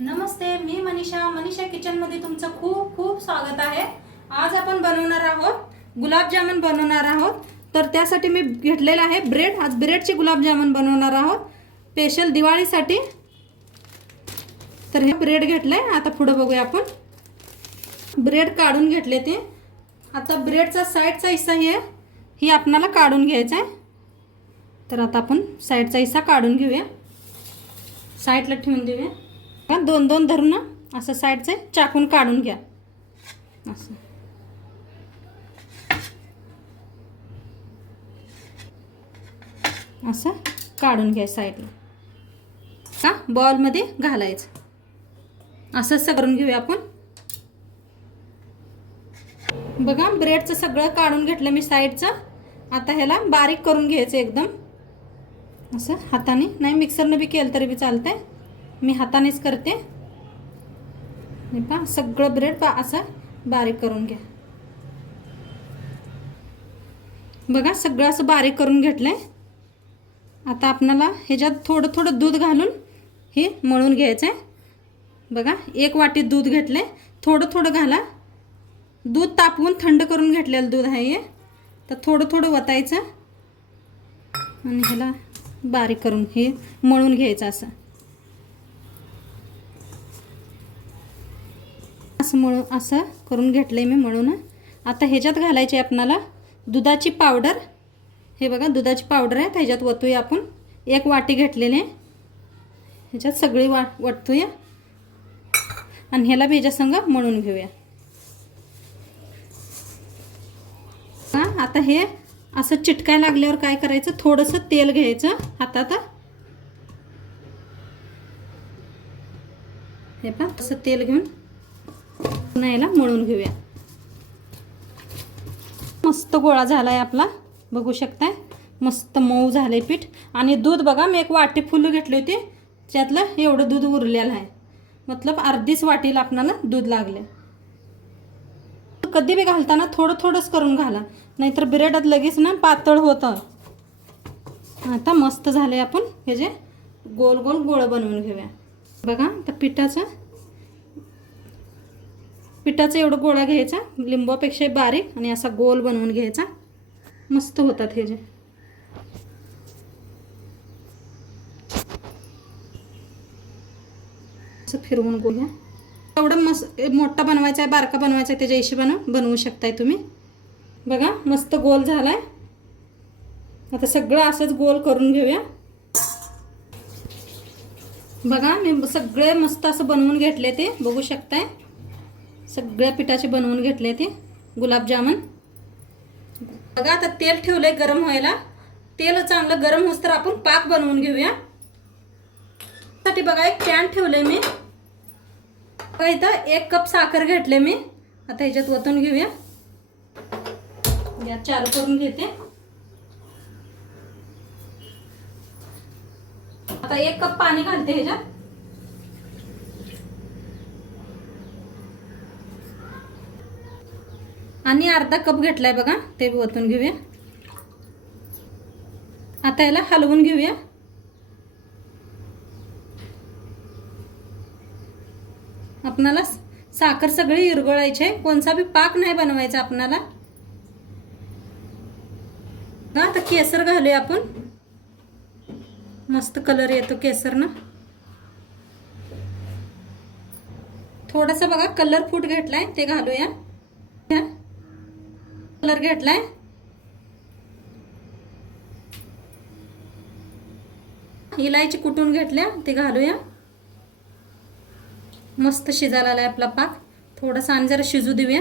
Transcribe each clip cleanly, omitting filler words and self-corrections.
नमस्ते, मी मनीषा किचनमध्ये तुमचं खूप खूप स्वागत आहे। आज आपण बनवणार आहोत गुलाबजामुन बनवणार आहोत। तर त्यासाठी मी घेतलेला आहे ब्रेड। आज ब्रेडचे गुलाबजामुन बनवणार आहोत स्पेशल दिवाळीसाठी। तर हे ब्रेड घेतलंय। आता पुढे बघूया आपण। ब्रेड काढून घेतले ते। आता ब्रेडचा साइडचा हिस्सा ही आपल्याला काढून घ्यायचा आहे। तर आता आपण साइडचा हिस्सा काढून घेऊया, साइडला ठेवून देऊया। दोन दोन धरून असं साइडचे चाकून काढून घ्या। असं काढून घ्या साइडला। का बॉल मध्ये घालायचं असं करून घेऊया आपण। बघा ब्रेडचं सगळं काढून घेतलं मी साइडचं। आता ह्याला बारीक करून घ्यायचं एकदम असं हाताने, नाही मिक्सरने बी केलं तरी बी चालतंय। मी हातानेच करते। हे पहा सगळं ब्रेड असं बारीक करून घ्या। बघा सगळं असं बारीक करून घेतलंय। आता आपल्याला ह्याच्यात थोडं थोडं दूध घालून हे मळून घ्यायचं आहे। बघा एक वाटी दूध घेतलंय, थोडं थोडं घाला। दूध तापवून थंड करून घेतलेलं दूध आहे हे। तर थोडं थोडं वतायचं आणि ह्याला बारीक करून हे मळून घ्यायचं असं। असं करून घेतलंय मी मळून। आता ह्याच्यात घालायची आपल्याला दुधाची पावडर। हे बघा दुधाची पावडर आहे, ह्याच्यात वतूया आपण। एक वाटी घेतलेली आहे, ह्याच्यात सगळी वतूया आणि ह्याला बेजा संग मळून घेऊया। आता हे असं चिटकायला लागल्यावर काय करायचं, थोडंसं तेल घ्यायचं हातात। हे पहा असं तेल घेऊन पुन्हा मळून घेऊया। मस्त गोळा झालाय आपला, बघू शकताय मस्त मऊ झाले पीठ। आणि दूध बघा मी एक वाटी फुल घेतली होती, त्यातलं एवढं दूध उरलेलं आहे। मतलब अर्धीच वाटीला आपल्याला दूध लागले। कधी बी घालताना थोडं थोडंच करून घाला, नाहीतर ब्रेडात लगेच ना पातळ होतं। आता मस्त झाले, आपण ह्याचे गोल गोल गोळे बनवून घेऊया। बघा तर पिठाचा एवढा गोळा घ्यायचा, लिंबापेक्षा बारीक, आणि असा गोल बनवून घ्यायचा। मस्त होतात हे जे। असं फिरवून गोळ्या एवढं मस्त मोठा बनवायचा आहे बारका बनवायचा आहे त्याच्या हिशोबाने बनवू शकताय तुम्ही। बघा मस्त गोल झालाय। आता सगळं असंच गोल करून घेऊया। बघा मी सगळे मस्त असं बनवून घेतले ते, बघू शकताय सगळ्या पिठाचे बनवून घेतले ते गुलाबजामुन। बघा आता तेल ठेवलंय गरम व्हायला। तेल चांगलं गरम होस तर आपण पाक बनवून घेऊया। त्यासाठी बघा एक पॅन ठेवलंय मी। बघा इथं 1 कप साखर घेतले मी। आता ह्याच्यात ओतून घेऊया। गॅस चालू करून घेते। आता 1 कप पाणी घालते ह्याच्यात। आणि अर्धा कप घेतलाय बघा, ते बी ओतून घेऊया। आता याला हलवून घेऊया। आपणाला साखर सगळी विरघळायची आहे, कोणता बी पाक नाही बनवायचा आपणाला। आता केसर घालूया आपण, मस्त कलर येतो केसरनं। थोडासा बघा कलर फूड घेतलाय ते घालूया। कलर घेतलाय, इलायची कुटून घेतल्या ते घालूया। मस्त शिजायला आलाय आपला पाक। थोडासा आणि जरा शिजू देऊया।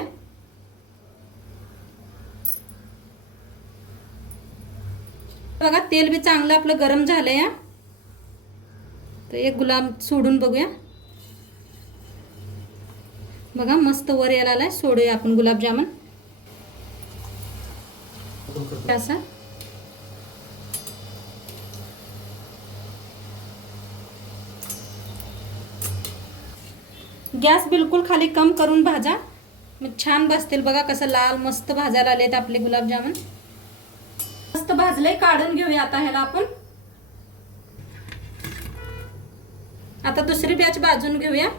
बघा तेल बी चांगलं आपलं गरम झालंय। तर एक गुलाब सोडून बघूया। बघा मस्त वर यायला आलाय। सोडूया आपण गुलाबजामुन असं। गॅस बिलकुल खाली कम करून भाजा, मग छान बसतील। बघा कसं लाल मस्त भाजायला आलेत आपले गुलाबजामुन। मस्त भाजले, काढून घेऊया आता ह्याला आपण। आता दुसरी बॅच भाजून घेऊया.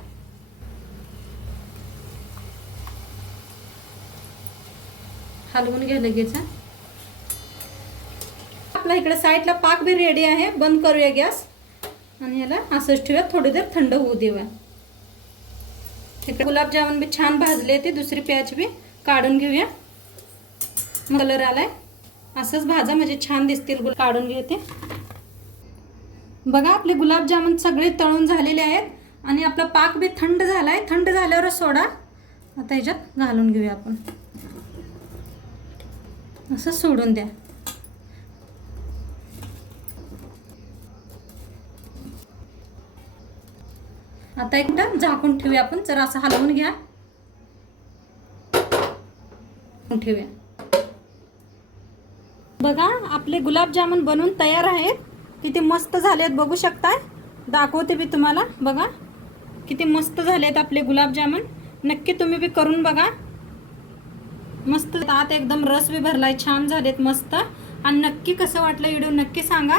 हलवून घ्या लगेच. आपला इकडे साईडला पाक बी रेडी आहे. बंद करूया गॅस आणि याला असंच ठेवूया. थोडी देर थंड होऊ देऊया. इकडे गुलाबजामुन बी छान भाजले ते. दुसरी बॅच बी काढून घेऊया. कलर आलाय. असंच भाजा म्हणजे छान दिसतील. काढून घेते. बघा आपले गुलाबजामुन सगळे तळून झालेले आहेत आणि आपला पाक बी थंड झालाय. थंड झाल्यावरच सोडा. आता ह्याच्यात घालून घेऊया आपण. असं सोडून द्या. आता एकदा झाकून ठेवूया आपण. जरा असं हलवून घ्या. ठेवूया. बघा आपले गुलाबजामुन बनवून तयार आहेत. किती मस्त झालेत बघू शकताय. दाखवते मी तुम्हाला. बघा किती मस्त झालेत आपले गुलाबजामुन. नक्की तुम्ही बी करून बघा. मस्त आत एकदम रस बी भरलाय. छान झालेत मस्त. आणि नक्की कसं वाटलं व्हिडिओ नक्की सांगा.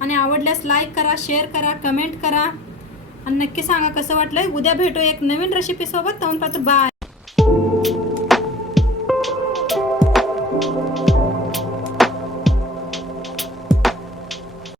आणि आवडल्यास लाईक करा, शेअर करा, कमेंट करा आणि नक्की सांगा कसं वाटलं. उद्या भेटू एक नवीन रेसिपी सोबत. तोपर्यंत बाय.